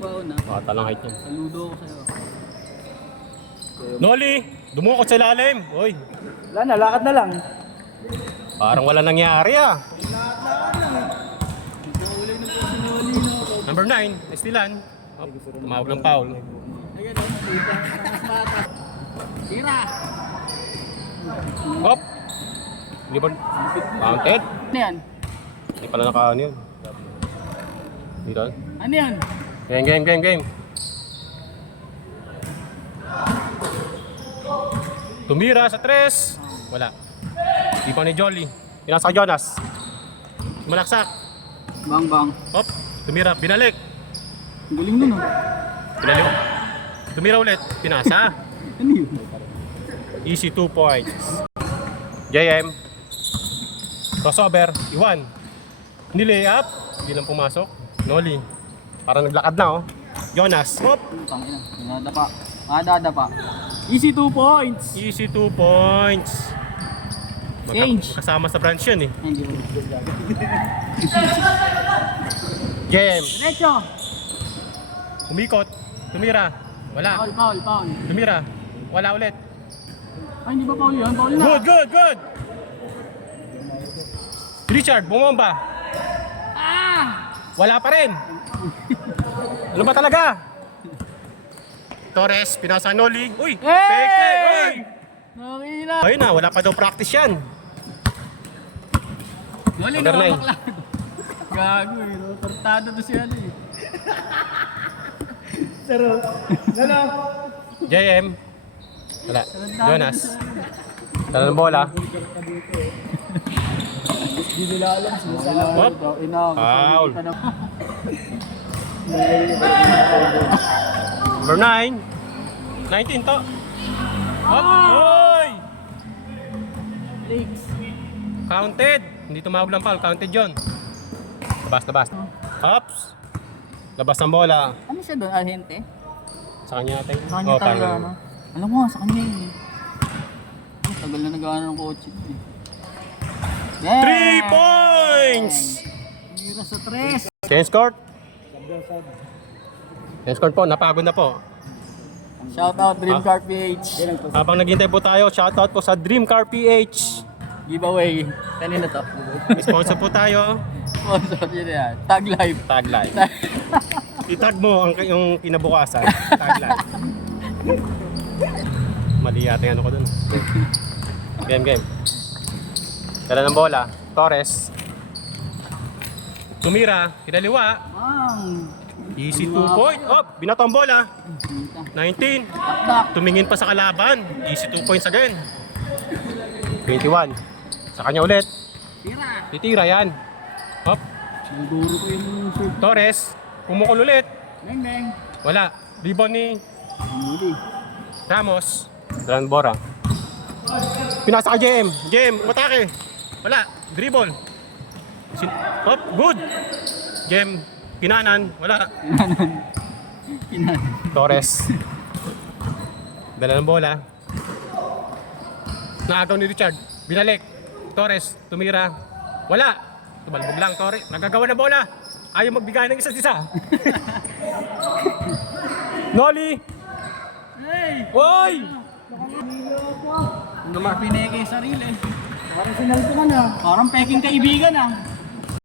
baon na. Bata lang height niya. Saludo ako sa'yo. Noli! Dumukot sa ilalim! Uy! Wala na, lakad na lang. Parang wala nangyari ah. Lakad lang eh. Nagkahuli na po si Noli na. Number 9, Estilan. Oh, tumawag ng foul. Ayan, nakita. Takas batas. Tira! Hop! Hindi ba? Counted? Ano yan? Hindi pala naka-ano yun. Dito. Ano yan? Game. Tumira sa 3. Wala. Di pa ni Jolly. Pinasa Jonas. Malaksak. Bang bang. Hop. Tumira. Binalik. Ang galing nun ah. Binalik. Tumira ulit. Pinasa. Ano yun? Easy 2 points. JM. Crossover. Iwan. Nilay up. Hindi lang pumasok. Noli. Parang naglakad na oh. Jonas. Hop. Tangina. Nadapa. Madadapa. Easy 2 points. Easy 2 points. Change. Kasama sa branch yun eh. Hindi mo. JM. Diretso. Umikot. Tumira. Wala. Foul. Tumira. Wala ulit. Ay, hindi ba foul yun? Foul na. Good. Richard, bumomba. Wala pa rin. Ano ba talaga? Torres, pinasa Noli. Uy! Hey! Peke! Uy! Nakina. Ayun na, wala pa daw practice yan. Noli Number na 9. bakla. Gago eh. No? Tortado to siya eh. Pero, ano? JM. Wala. Jonas. Dala ng bola. Hindi nila alam. Hop. Foul. Number 9. 19 to. Hop. Uy! Legs. Counted. Hindi tumawag ng foul. Counted yun. Labas. Hops. Labas ng bola. Ano siya doon? Ahente? Sa kanya natin. Sa kanya talaga ano? Alam mo, sa kanya yun eh. Oh, tagal na nag-ano ng kotse eh. 3 points! Mira sa 3. Tennis court. Tennis court po. Napagod na po. Shout out Dream Car PH. Habang naghintay po tayo, shoutout po sa Dream Car PH. Giveaway. Kanina to. Sponsor po tayo. Sponsor yun yan. Tag live. Tag live. Itag mo ang yung kinabukasan. Tag live. Mali yata yung ano ko dun. Game. Dala ng bola. Torres. Tumira. Kinaliwa. Mang. Easy 2 point. Oh, binato ang bola. 19. Takdak. Tumingin pa sa kalaban. Easy 2 points again. 21. Sa kanya ulit. Tira. Titira yan. Hop. Nagduro ko yung shirt. Torres. Pumukol ulit. Neng. Wala. Rebound ni Hindi. Ramos. Grand Bora. Pinasa ka JM, umatake. Wala. Dribble. Hop. Good. JM. Pinanan. Wala. Kinan. Torres. Dala ng bola. Naagaw ni Richard. Binalik. Torres. Tumira. Wala. Tumalbog lang Torres. Nagagawa ng bola. Ayaw magbigay ng isa't isa. Noli. Hey! Oy! Pineke yung sarili. Parang sinalpo ka na. Parang peking kaibigan ah.